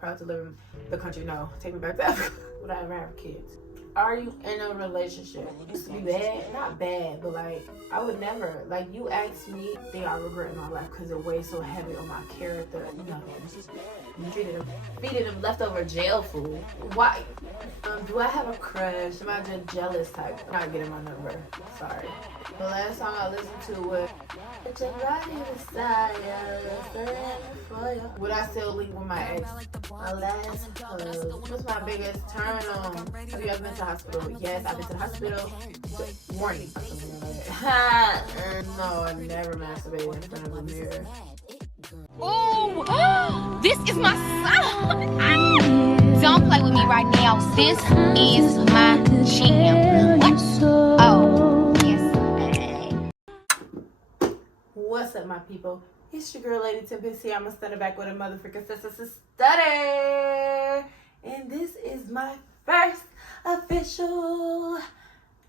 Proud to live in the country. No, take me back to Africa. Would I ever have kids? Are you in a relationship? It used to be bad, not bad, but like I would never. Like you asked me, they are regretting my life because it weighs so heavy on my character. You know, you feeding them leftover jail food. Why? Do I have a crush? Am I just jealous type? I'm not getting my number. Sorry. The last song I listened to was Would I still link with my ex? My last hug. What's my biggest turn on? Have you ever been to the hospital? Yes, I've been to the hospital. Warning. No, I never masturbated in front of a mirror. Oh, this is my son. Don't play with me right now. This is my jam. Oh, yes. What's up, my people? It's your girl, Lady Tempest here. I'm a stunner back with a motherfucking sister stutter. And this is my first official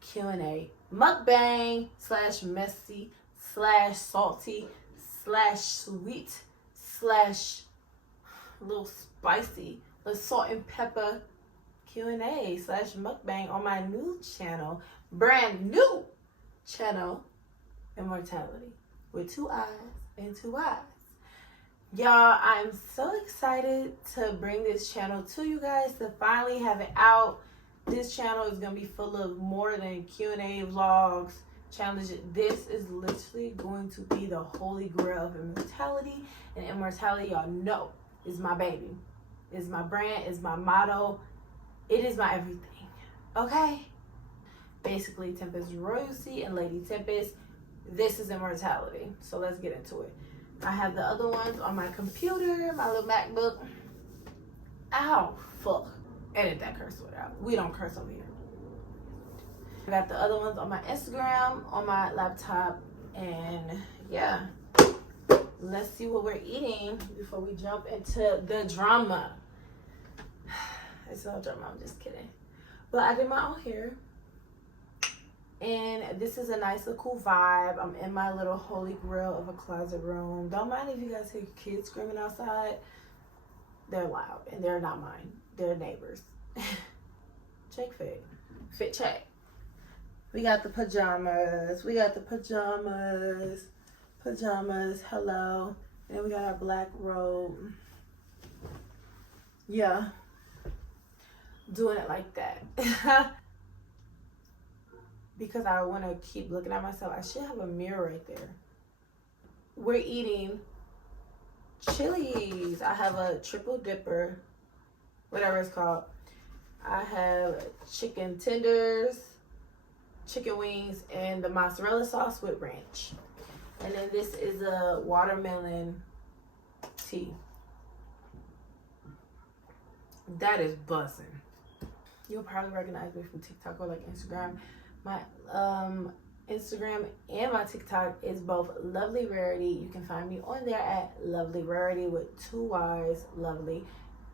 Q&A. Mukbang / messy / salty / sweet / a little spicy, little salt and pepper Q&A / mukbang on my new channel, brand new channel, Immortality, with 2 eyes and 2 eyes. Y'all, I'm so excited to bring this channel to you guys, to finally have it out. This channel is going to be full of more than Q&A, vlogs, challenges. This is literally going to be the holy grail of immortality. And immortality, y'all know, is my baby. Is my brand, is my motto. It is my everything. Okay? Basically, Tempest Royalty and Lady Tempest. This is immortality. So let's get into it. I have the other ones on my computer, my little MacBook. Ow, fuck. Edit that curse word out. We don't curse over here. I got the other ones on my Instagram, on my laptop, and yeah. Let's see what we're eating before we jump into the drama. It's no drama, I'm just kidding. But I did my own hair. And this is a nice little cool vibe. I'm in my little holy grail of a closet room. Don't mind if you guys hear kids screaming outside. They're loud and they're not mine. They're neighbors. Check fit. Fit check. We got the pajamas. Pajamas. Hello. And then we got our black robe. Yeah. Doing it like that. Because I want to keep looking at myself. I should have a mirror right there. We're eating Chili's. I have a triple dipper, whatever it's called. I have chicken tenders, chicken wings, and the mozzarella sauce with ranch. And then this is a watermelon tea. That is buzzing. You'll probably recognize me from TikTok or like Instagram. My Instagram and my TikTok is both Lovely Rarity. You can find me on there at Lovely Rarity with 2 Y's, Lovely,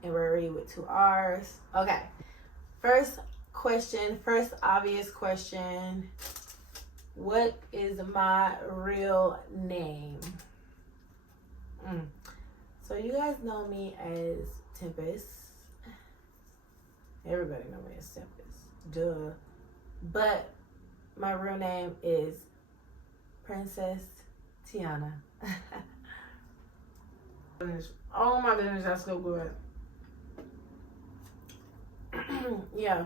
and Rarity with 2 R's. Okay. First obvious question. What is my real name? So you guys know me as Tempest. Everybody know me as Tempest. Duh. But my real name is Princess Tiana. Oh my goodness, that's so good. Yeah.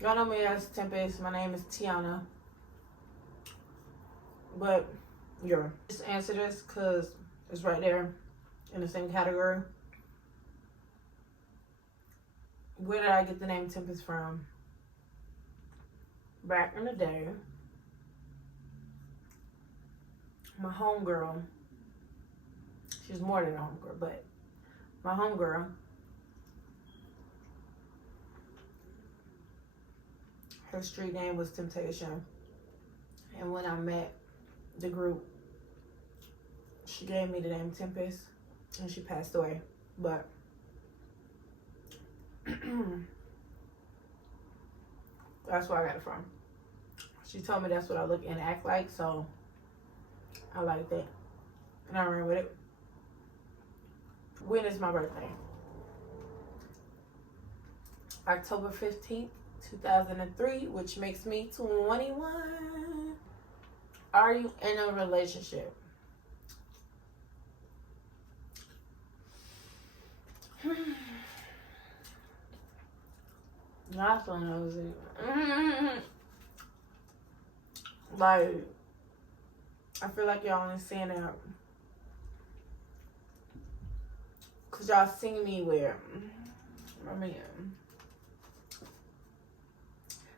Y'all know me as Tempest. My name is Tiana. But, yeah. Just answer this because it's right there in the same category. Where did I get the name Tempest from? Back in the day, my homegirl, she's more than a homegirl, but my homegirl, her street name was Temptation. And when I met the group, she gave me the name Tempest, and she passed away. But that's where I got it from. She told me that's what I look and act like, so I like that. And I ran with it. When is my birthday? October 15th, 2003, which makes me 21. Are you in a relationship? Not so nosy. Like, I feel like y'all only saying that because y'all seen me where, I mean,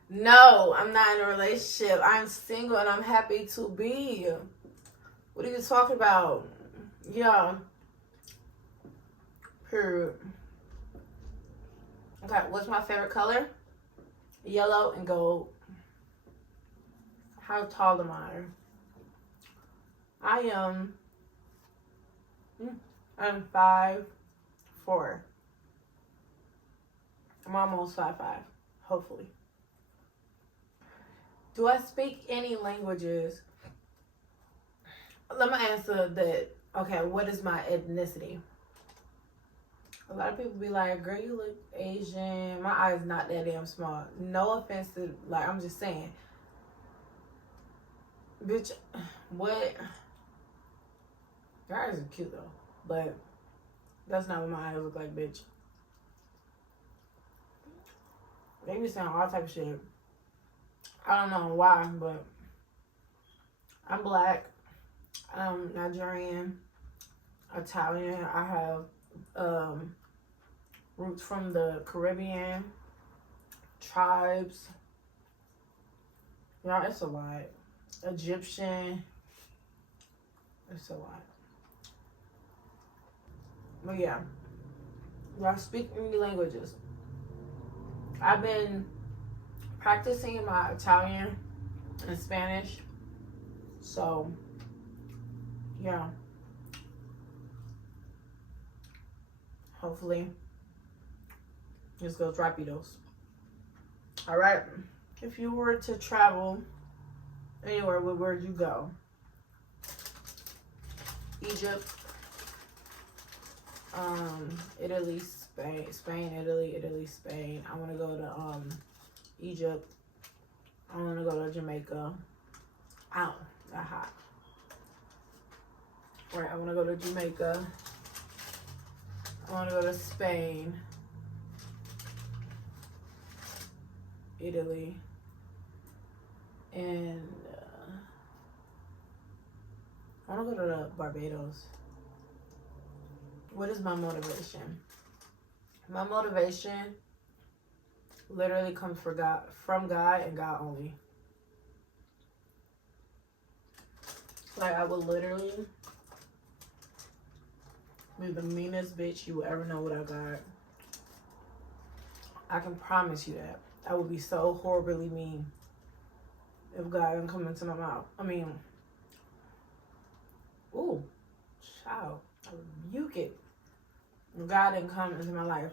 no, I'm not in a relationship. I'm single and I'm happy to be. What are you talking about? Yeah. Period. Okay, what's my favorite color? Yellow and gold. How tall am I? I'm 5'4". I'm almost 5'5", hopefully. Do I speak any languages? Let me answer that. Okay, what is my ethnicity? A lot of people be like, girl, you look Asian. My eyes not that damn small. No offense to, like, I'm just saying. Bitch, what? Your eyes are cute though, but that's not what my eyes look like, bitch. They be saying all type of shit. I don't know why, but I'm black. I'm Nigerian, Italian. I have roots from the Caribbean, tribes. Y'all, it's a lot. Egyptian. It's a lot. But yeah, y'all speak any languages. I've been practicing my Italian and Spanish. So, yeah. Hopefully, this goes rapidos. All right. If you were to travel anywhere, where would you go? Egypt, Italy, Spain, Italy, Spain. I want to go to Egypt. I want to go to Jamaica. Ow, that hot. Right, I want to go to Jamaica. I want to go to Spain, Italy, and I want to go to Barbados. What is my motivation? My motivation literally comes from God and God only. Like, I would literally be the meanest bitch you will ever know what I got. I can promise you that. I would be so horribly mean if God didn't come into my mouth. I mean, ooh, child, I rebuke it. If God didn't come into my life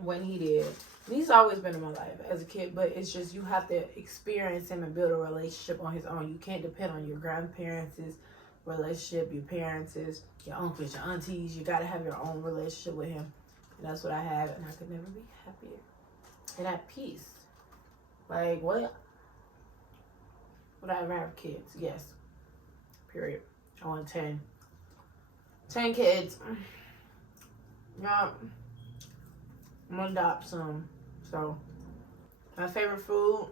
when he did. He's always been in my life as a kid, but it's just you have to experience him and build a relationship on his own. You can't depend on your grandparents' relationship, your parents', your uncles, your aunties. You got to have your own relationship with him. And that's what I have, and I could never be happier and at peace. Like, what? Would I ever have kids? Yes. Period. I want 10. 10 kids. Yeah. I'm gonna adopt some. So, my favorite food,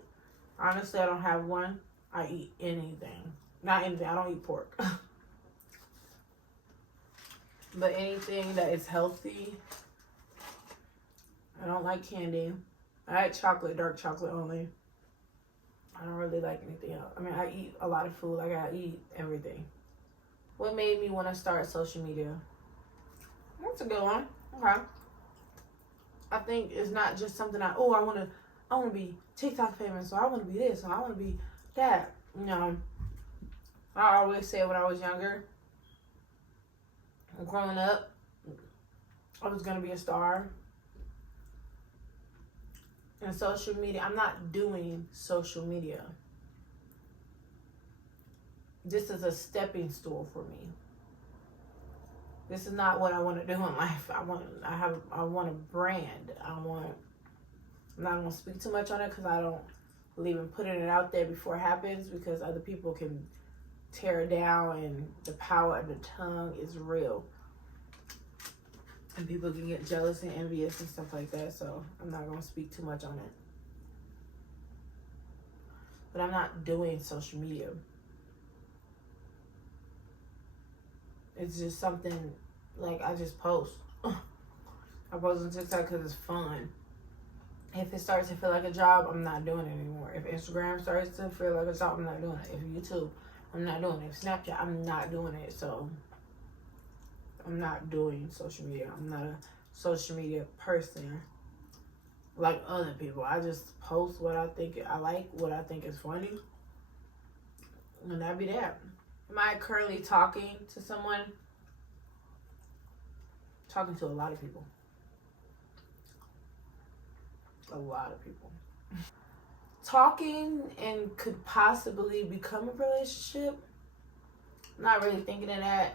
honestly, I don't have one. I eat anything. Not anything. I don't eat pork. But anything that is healthy. I don't like candy. I like chocolate, dark chocolate only. I don't really like anything else. I mean, I eat a lot of food. Like, I eat everything. What made me want to start social media? That's a good one. Okay. I think it's not just something I want to be TikTok famous, so I want to be this, or I want to be that. You know, I always said when I was younger, growing up, I was going to be a star. And social media, I'm not doing social media. This is a stepping stool for me. This is not what I want to do in life. I want a brand. I want I'm not going to speak too much on it because I don't believe in putting it out there before it happens, because other people can tear it down, and the power of the tongue is real. And people can get jealous and envious and stuff like that, so I'm not going to speak too much on it. But I'm not doing social media. It's just something, like, I just post. I post on TikTok because it's fun. If it starts to feel like a job, I'm not doing it anymore. If Instagram starts to feel like a job, I'm not doing it. If YouTube, I'm not doing it. If Snapchat, I'm not doing it. So I'm not doing social media. I'm not a social media person like other people. I just post what I think I like, what I think is funny, and that'd be that. Am I currently talking to someone? Talking to a lot of people. A lot of people. Talking and could possibly become a relationship. I'm not really thinking of that.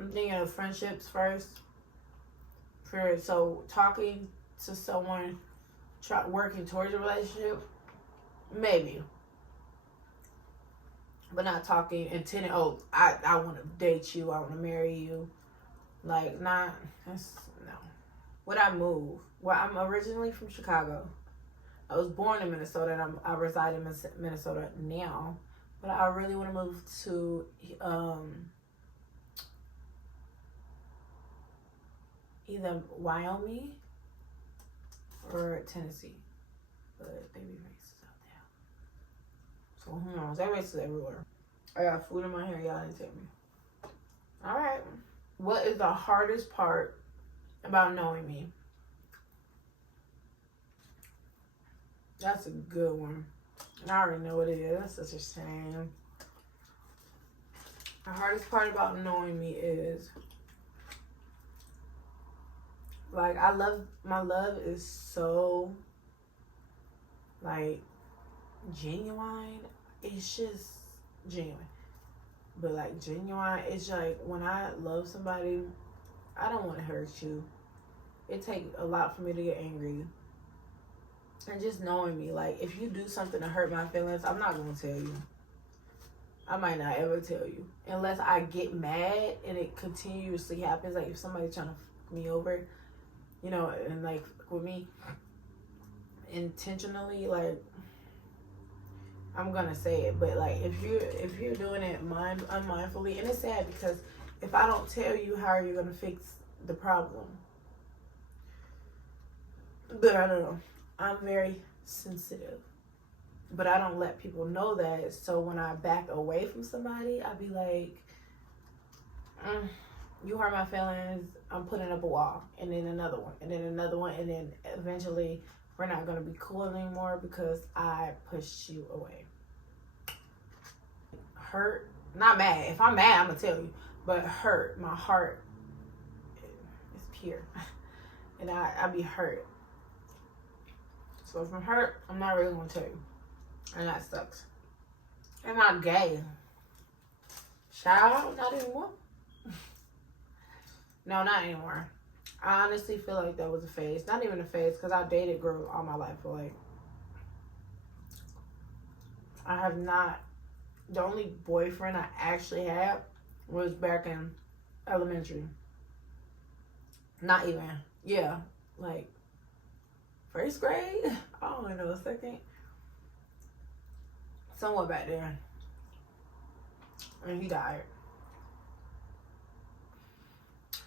I'm thinking of friendships first. So talking to someone, working towards a relationship, maybe. But not talking, intending, oh, I want to date you, I want to marry you. Like, no. Would I move? Well, I'm originally from Chicago. I was born in Minnesota, and I reside in Minnesota now. But I really want to move to either Wyoming or Tennessee. But they be racist out there. So who knows? They're racist everywhere. I got food in my hair. Y'all didn't tell me. Alright. What is the hardest part about knowing me? That's a good one. I already know what it is. That's such a shame. The hardest part about knowing me is, like, my love is so, like, genuine. It's just genuine. But, like, genuine, it's like, when I love somebody, I don't want to hurt you. It takes a lot for me to get angry. And just knowing me, like, if you do something to hurt my feelings, I'm not going to tell you. I might not ever tell you. Unless I get mad and it continuously happens. Like, if somebody's trying to fuck me over, you know, and, like, with me intentionally, like, I'm going to say it. But, like, if you're doing it unmindfully, and it's sad because if I don't tell you, how are you going to fix the problem? But I don't know. I'm very sensitive, but I don't let people know that. So when I back away from somebody, I be like, you hurt my feelings, I'm putting up a wall, and then another one, and then another one, and then eventually we're not going to be cool anymore because I pushed you away. Hurt, not mad. If I'm mad, I'm going to tell you, but hurt, my heart is pure, and I be hurt. So if I'm hurt, I'm not really going to tell you. And that sucks. I'm not gay. Shout out, not anymore. No, not anymore. I honestly feel like that was a phase. Not even a phase, because I dated girls all my life. But, like, I have not. The only boyfriend I actually had was back in elementary. Not even. Yeah. Like, first grade? I don't even know, second. Somewhere back there. And he died.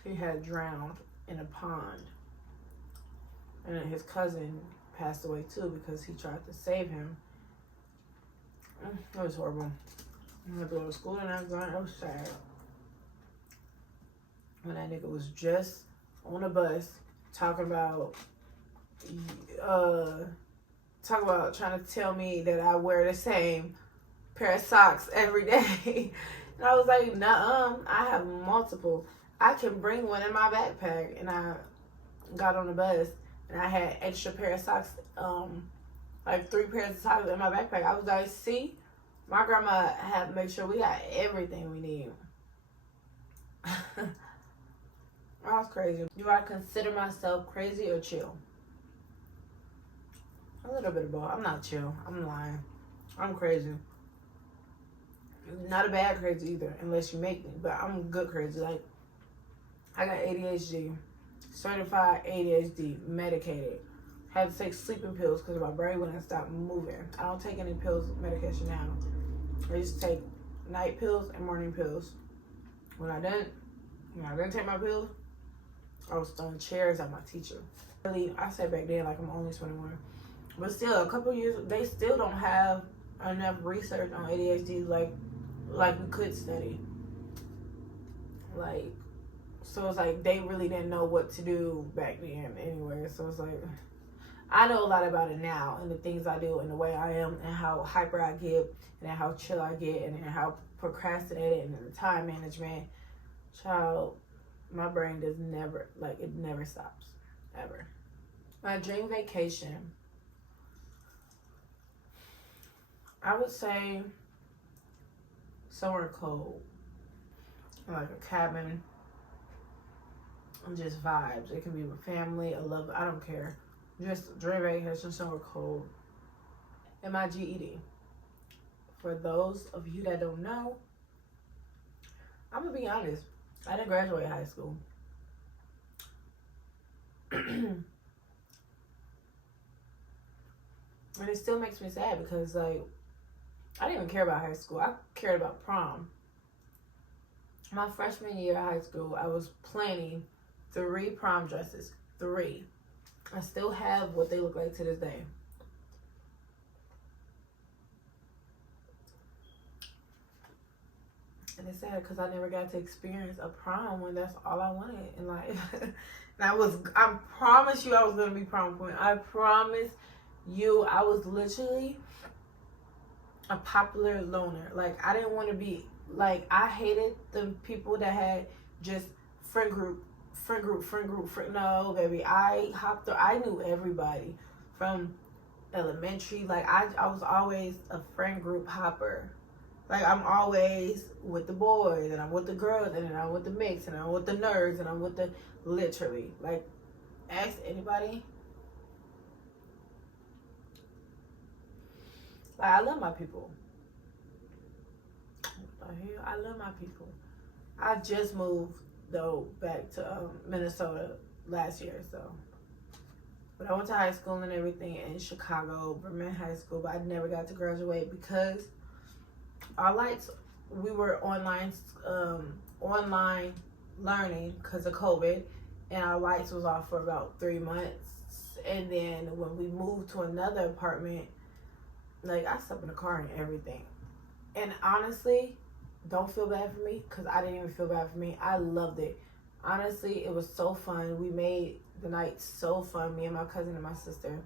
He had drowned in a pond. And then his cousin passed away too because he tried to save him. It was horrible. I had to go to school and it was sad. When that nigga was just on a bus talking about trying to tell me that I wear the same pair of socks every day. And I was like, nuh-uh, I have multiple. I can bring one in my backpack. And I got on the bus and I had extra pair of socks, like 3 pairs of socks in my backpack. I was like, see, my grandma had to make sure we got everything we need. That was crazy. Do I consider myself crazy or chill? A little bit of both. I'm not chill. I'm lying. I'm crazy. Not a bad crazy either, unless you make me. But I'm good crazy. Like, I got ADHD. Certified ADHD. Medicated. Had to take sleeping pills because my brain wouldn't stop moving. I don't take any pills, medication now. I used to take night pills and morning pills. When I didn't take my pills, I was throwing chairs at my teacher. Really, I said back then like I'm only 21. But still, a couple years, they still don't have enough research on ADHD like we could study. Like, so it's like they really didn't know what to do back then anyway. So it's like, I know a lot about it now and the things I do and the way I am and how hyper I get and how chill I get and how procrastinated and the time management. Child, my brain does never, like, it never stops, ever. My dream vacation, I would say somewhere cold, like a cabin, and just vibes. It can be with family, I don't care. Just dream vacation somewhere cold. And my GED. For those of you that don't know, I'm gonna be honest. I didn't graduate high school. And it still makes me sad because, like, I didn't even care about high school. I cared about prom. My freshman year of high school, I was planning 3 prom dresses. 3. I still have what they look like to this day. And it's sad because I never got to experience a prom when that's all I wanted in life. And I promise you I was going to be prom queen. I promise you I was literally a popular loner. Like, I didn't want to be, like, I hated the people that had just friend group. No, baby, I knew everybody from elementary. Like, I was always a friend group hopper. Like, I'm always with the boys, and I'm with the girls, and then I'm with the mix, and I'm with the nerds, and I'm with the, literally. Like, ask anybody. Like, I love my people. I love my people. I just moved, though, back to Minnesota last year, so. But I went to high school and everything in Chicago, Bremen High School, but I never got to graduate because our lights, we were online learning because of COVID, and our lights was off for about 3 months. And then when we moved to another apartment, like, I slept in the car and everything. And honestly, don't feel bad for me because I didn't even feel bad for me. I loved it. Honestly, it was so fun. We made the night so fun, me and my cousin and my sister.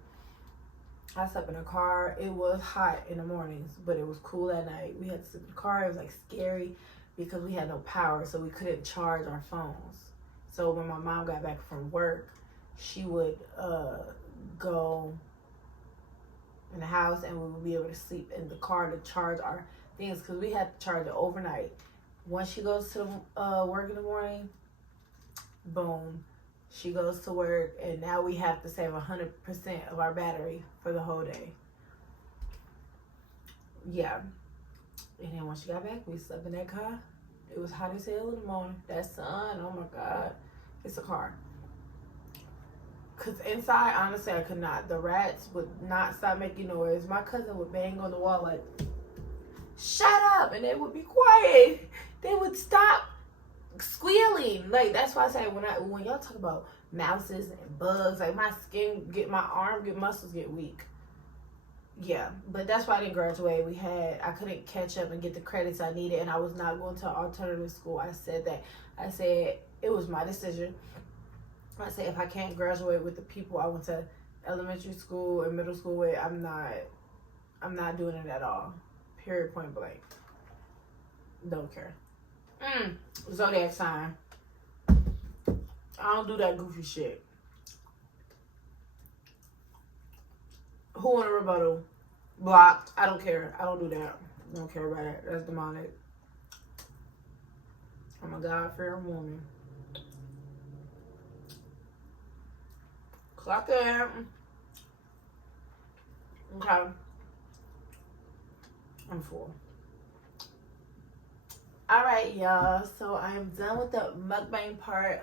I slept in a car. It was hot in the mornings, but it was cool at night. We had to sleep in the car. It was like scary because we had no power, so we couldn't charge our phones. So when my mom got back from work, she would go in the house and we would be able to sleep in the car to charge our things because we had to charge it overnight. Once she goes to work in the morning, boom, she goes to work, and now we have to save 100% of our battery for the whole day. Yeah. And then once she got back, we slept in that car. It was hot as hell in the morning. That sun, oh my God. It's a car. Because inside, honestly, I could not. The rats would not stop making noise. My cousin would bang on the wall like, shut up, and they would be quiet. They would stop squealing. Like, that's why I say when y'all talk about mouses and bugs, like, my muscles get weak. Yeah, but that's why I didn't graduate. I couldn't catch up and get the credits I needed, and I was not going to alternative school. I said it was my decision. I said if I can't graduate with the people I went to elementary school and middle school with, I'm not doing it at all. Period, point blank. Don't care. Zodiac sign. I don't do that goofy shit. Who want a rebuttal? Blocked. I don't care. I don't do that. Don't care about it. That's demonic. I'm a God-fearing woman. Clock in. Okay. I'm full. Alright, y'all. So I am done with the mukbang part.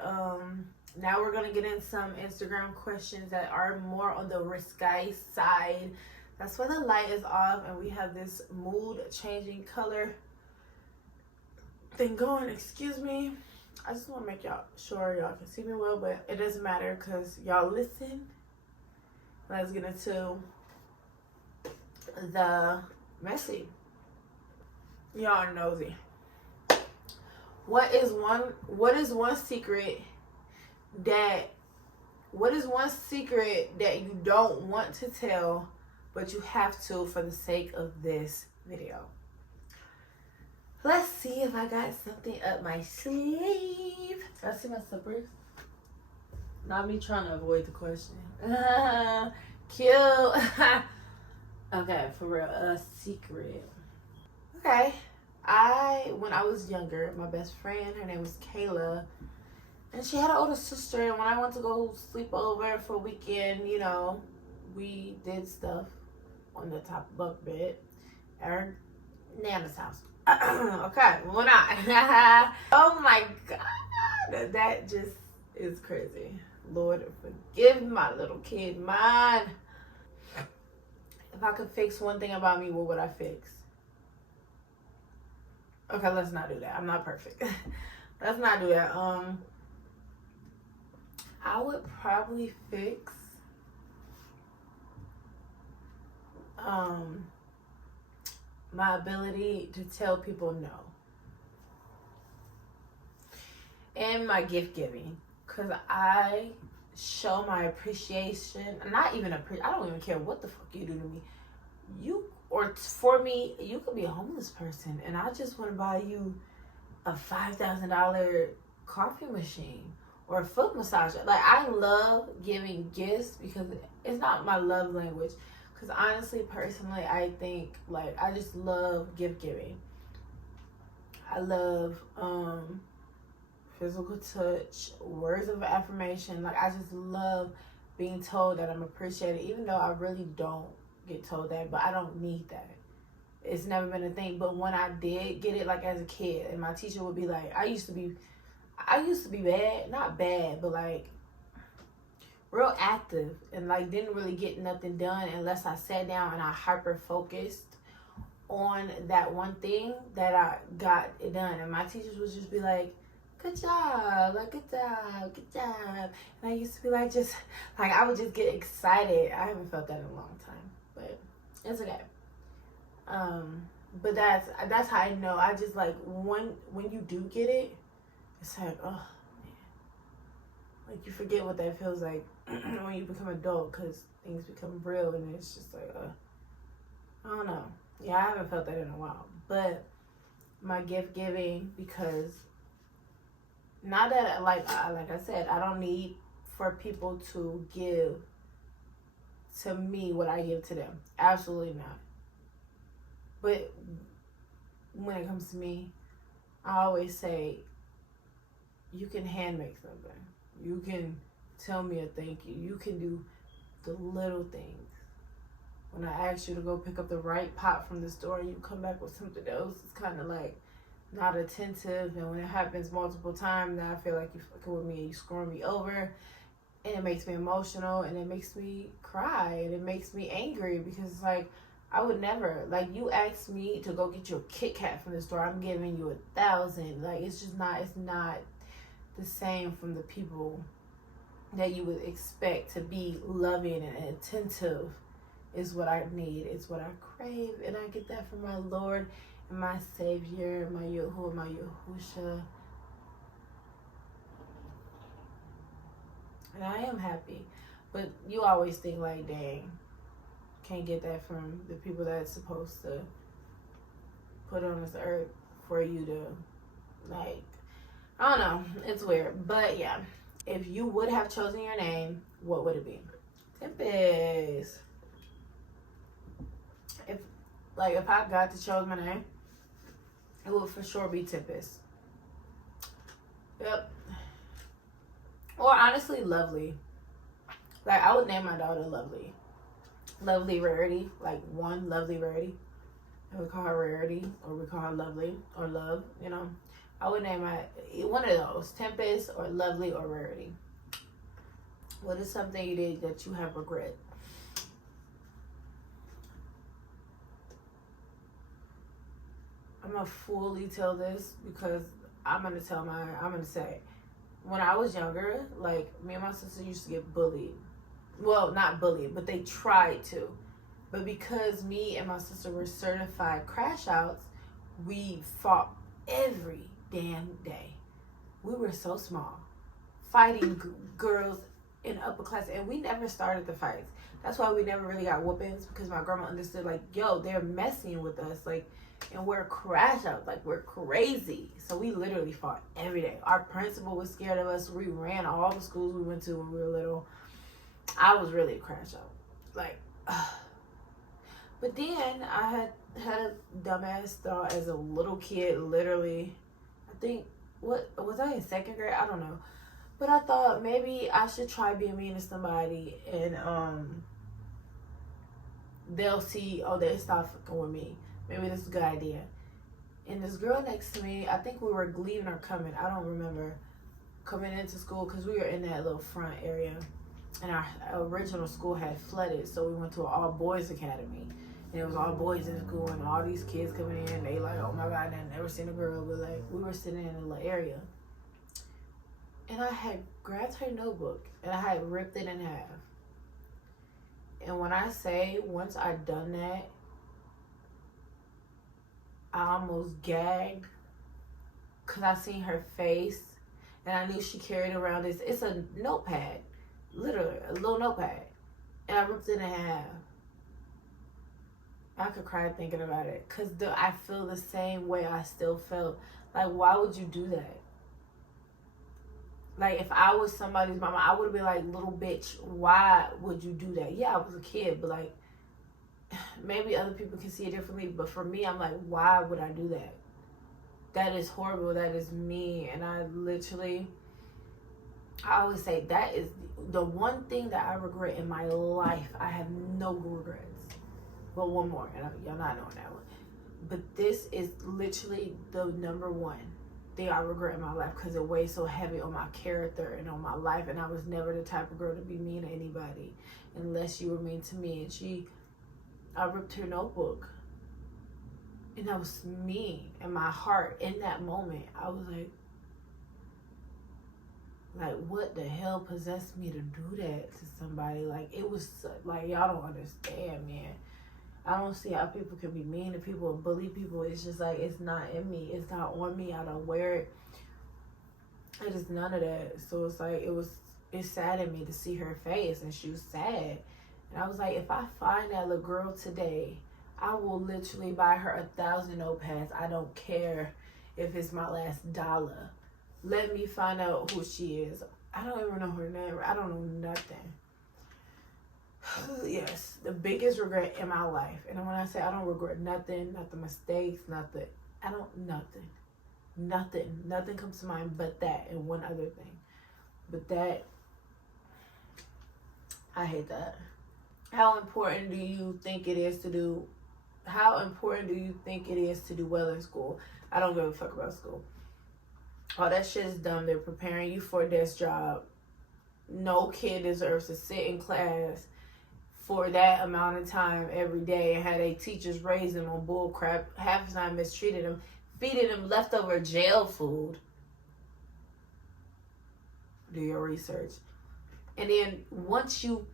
Now we're gonna get in some Instagram questions that are more on the risque side. That's why the light is off and we have this mood changing color thing going. Excuse me. I just want to make y'all sure y'all can see me well, but it doesn't matter because y'all listen. Let's get into the messy. Y'all are nosy. What is one secret that you don't want to tell but you have to for the sake of this video? Let's see if I got something up my sleeve. Did I see my slippers? Not me trying to avoid the question. Cute. Okay, for real, a secret. Okay. When I was younger, my best friend, her name was Kayla, and she had an older sister, and when I went to go sleep over for a weekend, you know, we did stuff on the top bunk bed at her Nana's house. Okay, moving on. Oh my God, that just is crazy. Lord, forgive my little kid mind. If I could fix one thing about me, what would I fix? Okay, let's not do that. I'm not perfect. Let's not do that. I would probably fix my ability to tell people no. And my gift giving. Because I show my appreciation. I don't even care what the fuck you do to me. For me, you could be a homeless person and I just want to buy you a $5,000 coffee machine or a foot massager. Like, I love giving gifts because it's not my love language. Because honestly, personally, I think, like, I just love gift giving. I love physical touch, words of affirmation. Like, I just love being told that I'm appreciated, even though I really don't get told that, but I don't need that. It's never been a thing. But when I did get it, like, as a kid, and my teacher would be like, I used to be bad, not bad, but like real active, and like didn't really get nothing done unless I sat down and I hyper focused on that one thing that I got it done. And my teachers would just be like, good job, like, good job. And I used to be like, just like, I would just get excited. I haven't felt that in a long time, but it's okay. But that's how I know. I just like when you do get it, it's like, oh man, like you forget what that feels like when you become adult, because things become real, and it's just like, I don't know. Yeah, I haven't felt that in a while. But my gift giving, because not that like I said, I don't need for people to give to me what I give to them. Absolutely not. But when it comes to me, I always say, you can hand make something. You can tell me a thank you. You can do the little things. When I ask you to go pick up the right pot from the store and you come back with something else, it's kind of like not attentive. And when it happens multiple times, then I feel like you fucking with me and you screwing me over. And it makes me emotional, and it makes me cry, and it makes me angry, because it's like, I would never, like, you asked me to go get you a Kit Kat from the store, I'm giving you 1,000. Like, it's not the same from the people that you would expect to be loving and attentive. Is what I need, it's what I crave, and I get that from my Lord and my Savior, my Yahuwah, my Yahusha. And I am happy. But you always think like, dang, can't get that from the people that's supposed to put on this earth for you to, like, I don't know. It's weird. But yeah, if you would have chosen your name, what would it be? Tempest. If I got to choose my name, it would for sure be Tempest. Yep. Or honestly, Lovely. Like, I would name my daughter Lovely. Lovely Rarity, like one Lovely Rarity. And we call her Rarity, or we call her Lovely, or Love, you know. I would name my one of those, Tempest, or Lovely, or Rarity. What is something you did that you have regret? I'm gonna fully tell this because I'm gonna say, when I was younger, like, me and my sister used to get bullied. Well, not bullied, but they tried to. But because me and my sister were certified crash outs, we fought every damn day. We were so small, fighting girls in upper class, and we never started the fights. That's why we never really got whoopings, because my grandma understood, like, yo, they're messing with us, like, and we're crash outs, like, we're crazy. So we literally fought every day. Our principal was scared of us. We ran all the schools we went to when we were little. I was really a crash out, like. But then I had a dumbass thought as a little kid, literally. I think, what was I in second grade? I don't know. But I thought maybe I should try being mean to somebody, and they'll see, oh, they stop fucking with me. Maybe this is a good idea. And this girl next to me, I think we were leaving or coming. I don't remember. Coming into school, because we were in that little front area. And our original school had flooded, so we went to an all-boys academy. And it was all boys in school, and all these kids coming in, they like, oh my God, I've never seen a girl. But like, we were sitting in a little area. And I had grabbed her notebook, and I had ripped it in half. And when I say, once I done that, I almost gagged, because I seen her face, and I knew she carried around this, it's a notepad, literally, a little notepad. And I ripped it in half. I could cry thinking about it, because I feel the same way I still felt. Like, why would you do that? Like, if I was somebody's mama, I would have been like, little bitch, why would you do that? Yeah, I was a kid, but like, maybe other people can see it differently, but for me, I'm like, why would I do that? That is horrible. That is mean. And I always say, that is the one thing that I regret in my life. I have no regrets. But one more, and y'all not knowing that one. But this is literally the number one thing I regret in my life, because it weighs so heavy on my character and on my life. And I was never the type of girl to be mean to anybody unless you were mean to me. And I ripped her notebook. And that was me. And my heart, in that moment, I was like, what the hell possessed me to do that to somebody? Like, it was, like, y'all don't understand, man. I don't see how people can be mean to people and bully people. It's just like, it's not in me. It's not on me. I don't wear it. It is none of that. So it's like, it saddened me to see her face, and she was sad. And I was like, if I find that little girl today, I will literally buy her 1,000 notepads. I don't care if it's my last dollar. Let me find out who she is. I don't even know her name. I don't know nothing. Yes, the biggest regret in my life. And when I say I don't regret nothing, not the mistakes, nothing comes to mind but that, and one other thing. But that, I hate that. How important do you think it is to do well in school? I don't give a fuck about school. All that shit is dumb. They're preparing you for a desk job. No kid deserves to sit in class for that amount of time every day and had their teachers raise them on bull crap, half the time mistreated them, feeding them leftover jail food. Do your research. And then once you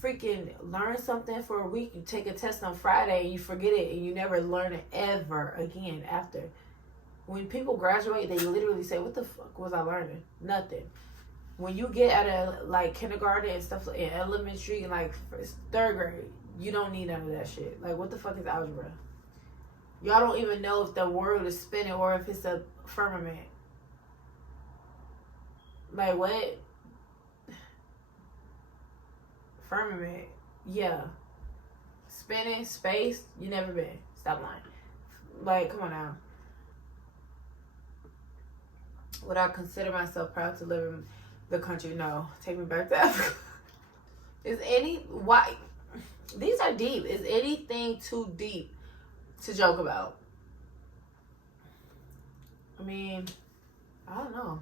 freaking learn something for a week, you take a test on Friday and you forget it, and you never learn it ever again after. When people graduate, they literally say, what the fuck was I learning? Nothing. When you get out of like kindergarten and stuff, in elementary and like third grade, you don't need none of that shit. Like, what the fuck is algebra? Y'all don't even know if the world is spinning or if it's a firmament. Like, what? Firmament. Yeah. Spinning, space, you never been. Stop lying. Like, come on now. Would I consider myself proud to live in the country? No. Take me back to Africa. These are deep. Is anything too deep to joke about? I mean, I don't know.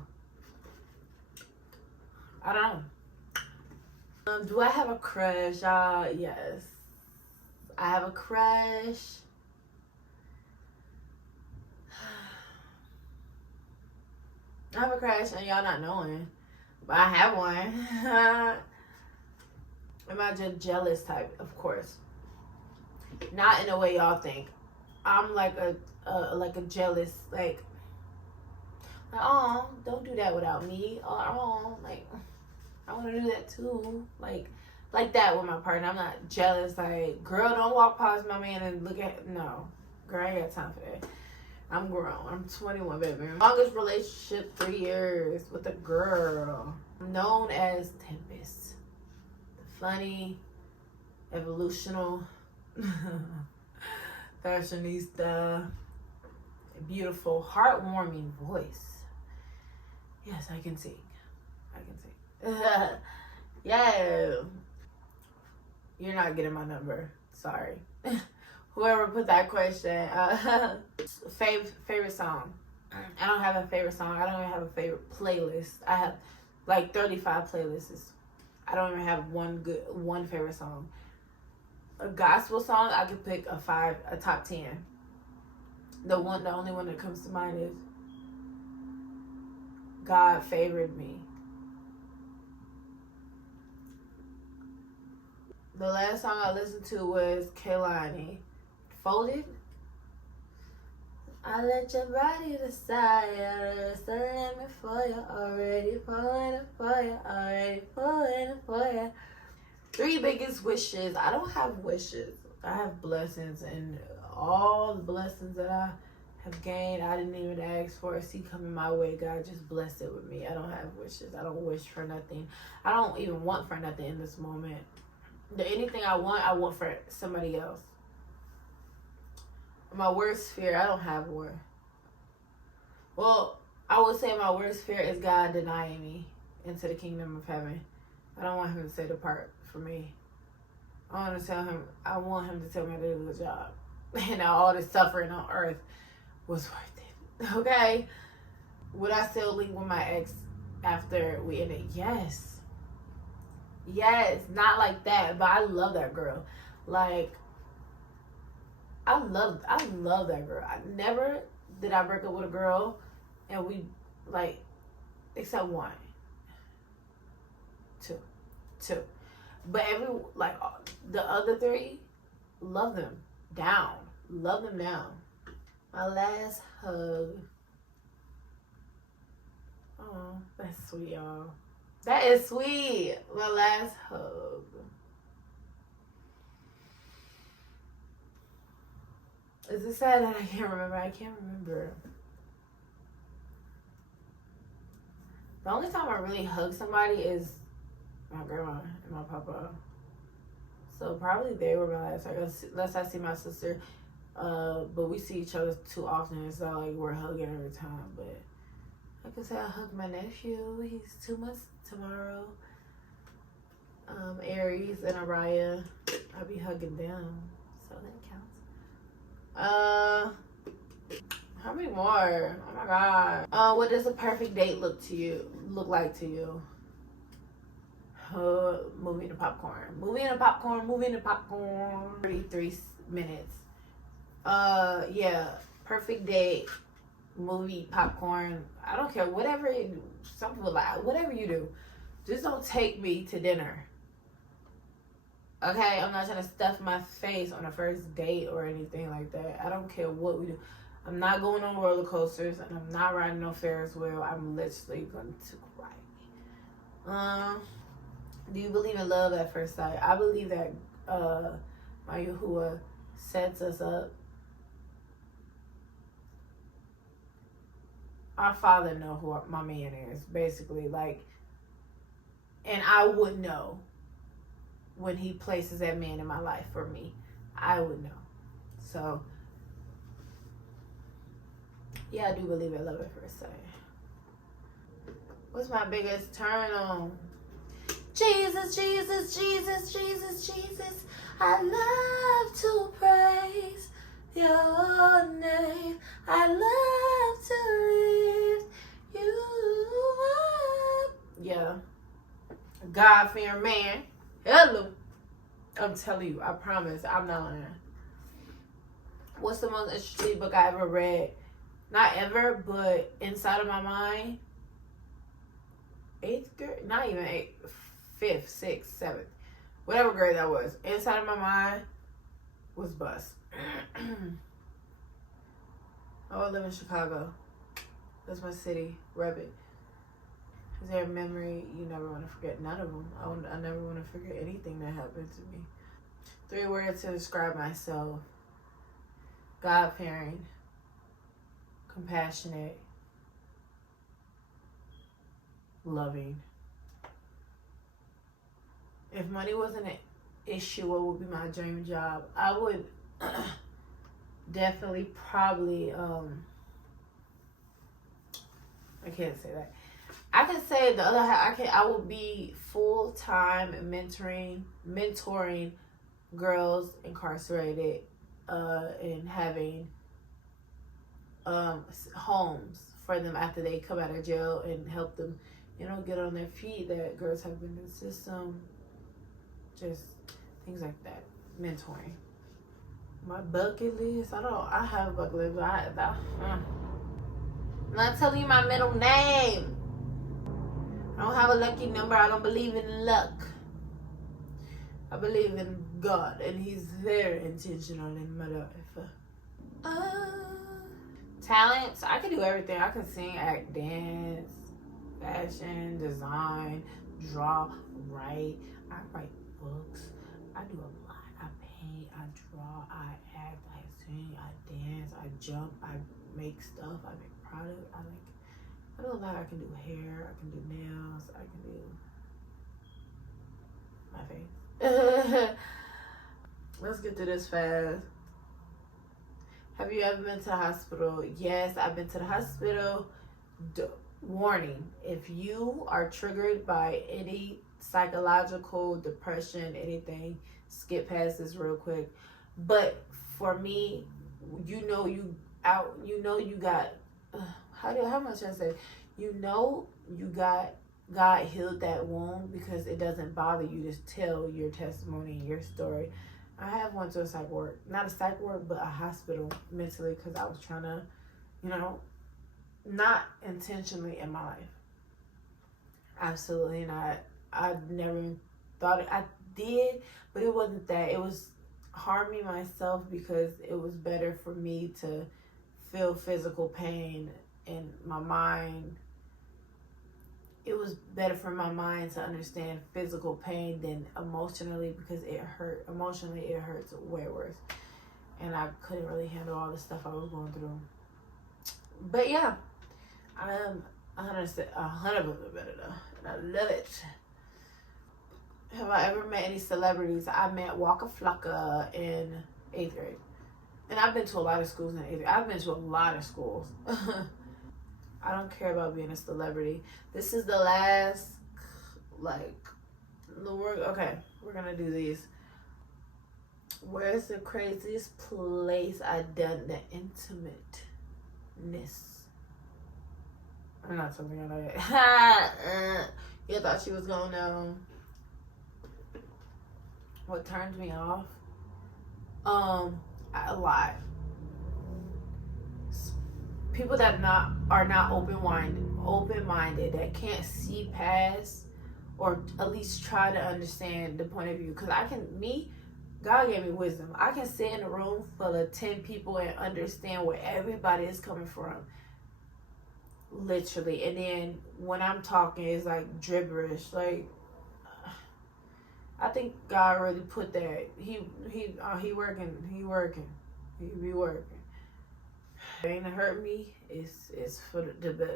I don't know. Do I have a crush? Yes. I have a crush. I have a crush and y'all not knowing. But I have one. Am I just jealous type? Of course. Not in the way y'all think. I'm like a jealous, like, oh, don't do that without me. Oh, like, I want to do that too. Like that with my partner. I'm not jealous. Like, girl, don't walk past my man and look at. No, girl, I ain't got time for that. I'm grown. I'm 21, baby. Longest relationship, 3 years with a girl. Known as Tempest. The funny, evolutional, fashionista, beautiful, heartwarming voice. Yes, I can sing. Yeah. You're not getting my number. Sorry. Whoever put that question. Favorite song. I don't have a favorite song. I don't even have a favorite playlist. I have like 35 playlists. I don't even have one favorite song. A gospel song, I could pick a top 10. The only one that comes to mind is God Favored Me. The last song I listened to was Kehlani, Folded. I let your body decide, so let me for you, already falling for you, already falling for you. 3 biggest wishes. I don't have wishes. I have blessings, and all the blessings that I have gained, I didn't even ask for. See coming my way. God just blessed it with me. I don't have wishes. I don't wish for nothing. I don't even want for nothing in this moment. Anything I want for somebody else. My worst fear, I don't have one. Well, I would say my worst fear is God denying me into the kingdom of heaven. I don't want him to say depart from me. I want him to tell me I did a good job. And all this suffering on earth was worth it. Okay? Would I still link with my ex after we ended? Yes. Yes, not like that, but I love that girl. Like, I love that girl. Never did I break up with a girl and we, like, except one. Two. But the other 3, love them down. Love them down. My last hug. Oh, that's sweet, y'all. That is sweet. My last hug. Is it sad that I can't remember? I can't remember. The only time I really hug somebody is my grandma and my papa. So probably they were my last hug. Unless I see my sister. But we see each other too often. It's not like we're hugging every time. But I could say I hugged my nephew. He's 2 months tomorrow. Aries and Araya. I'll be hugging them. So that counts. How many more? Oh my god. What does a perfect date look like to you? Movie and popcorn. 33 minutes. Yeah. Perfect date. Movie, popcorn. I don't care. Whatever some people like. Whatever you do. Just don't take me to dinner. Okay? I'm not trying to stuff my face on a first date or anything like that. I don't care what we do. I'm not going on roller coasters and I'm not riding no Ferris wheel. I'm literally going to cry. Do you believe in love at first sight? I believe that my Yahuwah sets us up. Our Father know who my man is, basically. Like, and I would know when he places that man in my life for me. I would know. So, yeah, I do believe in love at first sight. What's my biggest turn on? Jesus, Jesus, Jesus, Jesus, Jesus. I love to praise your name. I love to lift you up. Yeah. God-fearing man. Hello. I'm telling you, I promise, I'm not lying. What's the most interesting book I ever read? Not ever, but inside of my mind, 8th grade, not even 8th, 5th, 6th, 7th, whatever grade that was. Inside of my mind was Bus. I live in Chicago. That's my city. Rep it. Is there a memory you never want to forget? None of them. I never want to forget anything that happened to me. 3 words to describe myself. God-fearing. Compassionate. Loving. If money wasn't an issue, what would be my dream job? I would definitely probably I can't say that. I can say the other half. I would be full-time mentoring girls incarcerated and having homes for them after they come out of jail and help them, get on their feet. That girls have been in the system, just things like that. Mentoring. My bucket list. I have a bucket list, but I'm not telling you my middle name. I don't have a lucky number. I don't believe in luck. I believe in God, and He's very intentional in my life. Talents. I can do everything. I can sing, act, dance, fashion, design, draw, write. I write books. I do a lot. I paint, I draw, I act, I sing, I dance, I jump, I make stuff, I make products. I do a lot. I can do hair, I can do nails, I can do my face. Let's get to this fast. Have you ever been to the hospital? Yes, I've been to the hospital. Warning, if you are triggered by any psychological depression, anything, skip past this real quick. But for me, you got how much I say, you got God healed that wound because it doesn't bother you to tell your testimony and your story. I have went to a psych ward, not a psych ward, but a hospital mentally, because I was trying to, not intentionally in my life. Absolutely not. I never thought it. I did, but it wasn't that. It was harming myself because it was better for me to feel physical pain in my mind. It was better for my mind to understand physical pain than emotionally, because it hurt. Emotionally, it hurts way worse. And I couldn't really handle all the stuff I was going through. But yeah, I am 100% better though. And I love it. Have I ever met any celebrities? I met Waka Flocka in 8th grade. And I've been to a lot of schools in 8th grade. I've been to a lot of schools. I don't care about being a celebrity. This is the last, okay, we're gonna do these. Where's the craziest place I've done the intimateness? I'm not talking about it. You thought she was gonna know. What turns me off? A lot. People that are not open-minded, that can't see past or at least try to understand the point of view. Because God gave me wisdom. I can sit in a room full of 10 people and understand where everybody is coming from. Literally. And then when I'm talking, it's like gibberish. I think God really put that. He working. He be working. It ain't hurt me. It's for the better.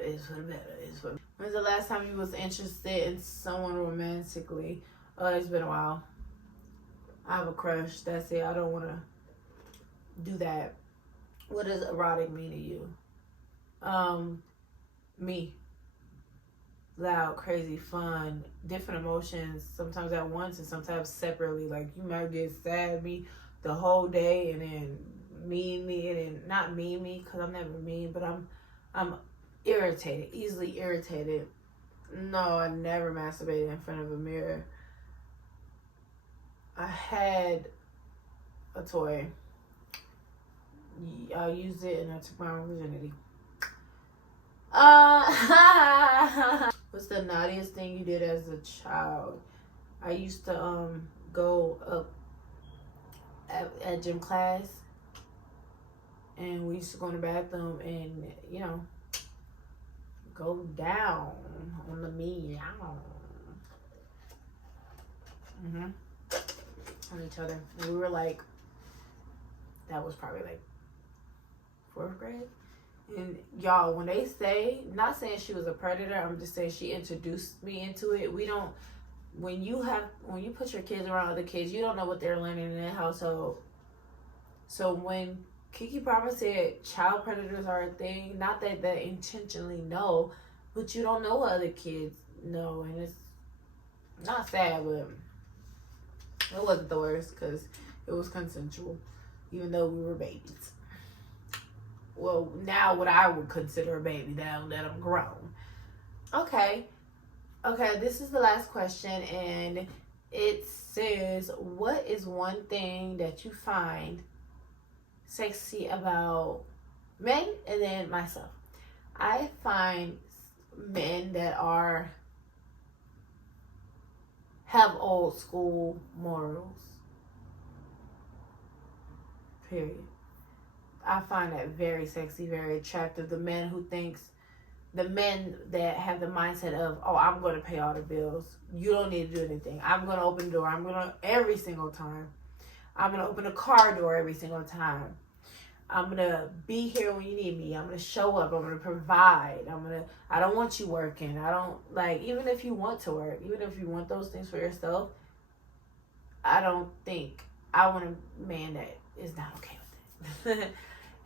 When's the last time you was interested in someone romantically? It's been a while. I have a crush. That's it. I don't want to do that. What does erotic mean to you? Me. loud, crazy, fun, different emotions, sometimes at once and sometimes separately. Like, you might get sad at me the whole day and then mean me and then not mean me, because I'm never mean, but I'm irritated, easily irritated. No, I never masturbated in front of a mirror. I had a toy. I used it and I took my own virginity. What's the naughtiest thing you did as a child? I used to go up at gym class, and we used to go in the bathroom and, you know, go down on the meow. On each other. And we were like, that was probably like 4th grade. And y'all, when they say, not saying she was a predator, I'm just saying she introduced me into it. We don't, when you put your kids around other kids, you don't know what they're learning in their household. So when Keke Palmer said child predators are a thing, not that they intentionally know, but you don't know what other kids know. And it's not sad, but it wasn't the worst because it was consensual, even though we were babies. Well, now what I would consider a baby now that I'm grown. Okay, this is the last question, and it says, what is one thing that you find sexy about men? And then myself. I find men that have old school morals. Period. I find that very sexy, very attractive. The men that have the mindset of, oh, I'm going to pay all the bills. You don't need to do anything. I'm going to open the door. Every single time. I'm going to open the car door every single time. I'm going to be here when you need me. I'm going to show up. I'm going to provide. I don't want you working. I don't, like, even if you want to work, even if you want those things for yourself, I don't think I want a man that is not okay with it.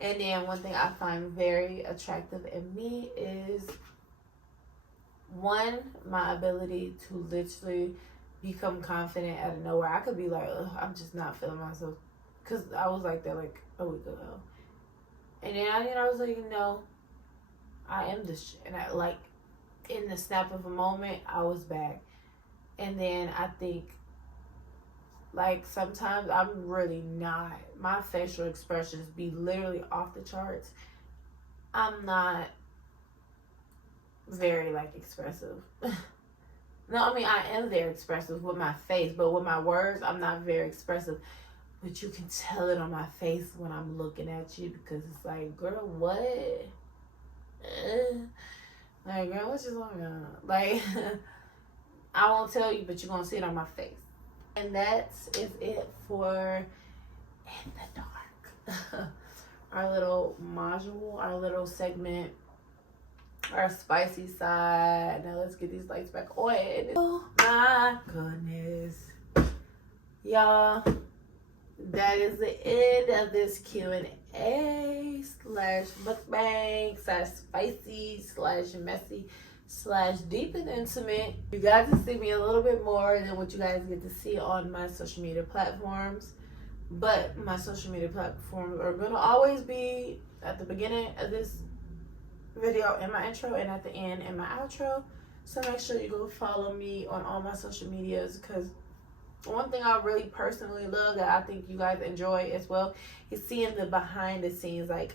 And then one thing I find very attractive in me is, one, my ability to literally become confident out of nowhere. I could be like, I'm just not feeling myself. Because I was like that like a week ago. And then I was like, no, I am this shit. And I, like, in the snap of a moment, I was back. And then I think, like, sometimes I'm really not. My facial expressions be literally off the charts. I'm not very, like, expressive. No, I mean, I am very expressive with my face, but with my words, I'm not very expressive. But you can tell it on my face when I'm looking at you, because it's like, girl, what? Like, girl, what's just going on? Like, I won't tell you, but you're going to see it on my face. And that is it for In the Dark. Our little module, our little segment, our spicy side. Now let's get these lights back on. Oh my goodness. Y'all, that is the end of this Q&A / mukbang / spicy / messy / deep and intimate. You got to see me a little bit more than what you guys get to see on my social media platforms. But my social media platforms are going to always be at the beginning of this video in my intro and at the end in my outro. So make sure you go follow me on all my social medias, because one thing I really personally love that I think you guys enjoy as well is seeing the behind the scenes. Like,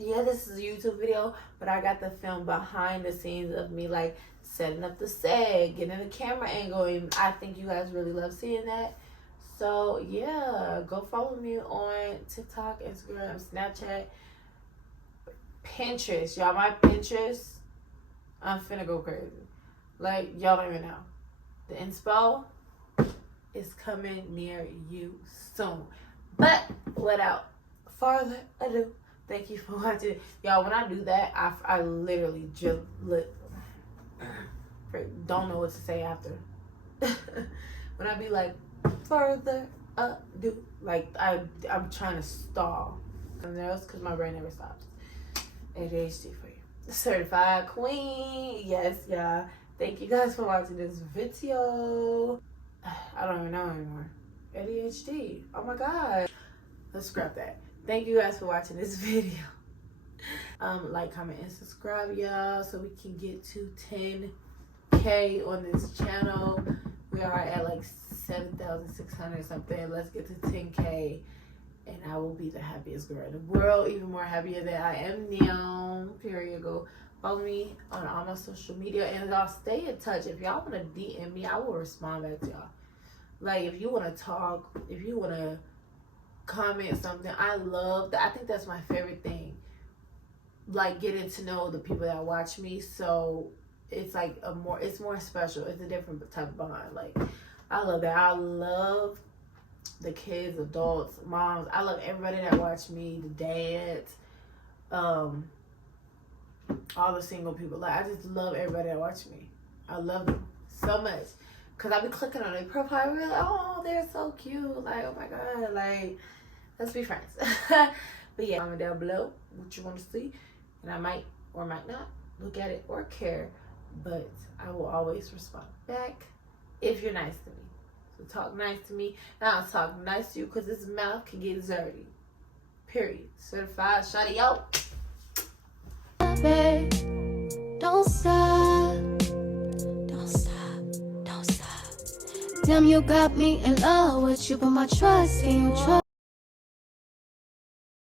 yeah, this is a YouTube video, but I got to film behind the scenes of me, like, setting up the set, getting the camera angle, and I think you guys really love seeing that. So, yeah, go follow me on TikTok, Instagram, Snapchat, Pinterest. Y'all, my Pinterest, I'm finna go crazy. Like, y'all don't even know. The inspo is coming near you soon. But without further ado, thank you for watching. Y'all, when I do that, I literally just don't know what to say after. When I be like, further ado, like I'm trying to stall something else because my brain never stops. ADHD for you. certified queen. Yes, y'all. Thank you guys for watching this video. I don't even know anymore. ADHD. Oh my god. Let's scrap that. Thank you guys for watching this video. Like, comment, and subscribe, y'all, so we can get to 10K on this channel. We are at like 7,600 something. Let's get to 10K, and I will be the happiest girl in the world, even more happier than I am now. Period. Go follow me on all my social media, and y'all stay in touch. If y'all want to DM me, I will respond back to y'all. Like, if you want to talk, if you want to comment something, I love that. I think that's my favorite thing. Like, getting to know the people that watch me, so it's like it's more special. It's a different type of bond. Like, I love that. I love the kids, adults, moms. I love everybody that watch me, the dads, all the single people. Like, I just love everybody that watch me. I love them so much. Cause I be clicking on their profile, and be like, oh, they're so cute. Like, oh my god, like, let's be friends. But yeah, comment down below what you want to see, and I might or might not look at it or care, but I will always respond back if you're nice to me. So talk nice to me, and I'll talk nice to you, cause this mouth can get dirty. Period. Certified shawty, yo. Don't stop. Damn, you got me in love with you, but my trust in you.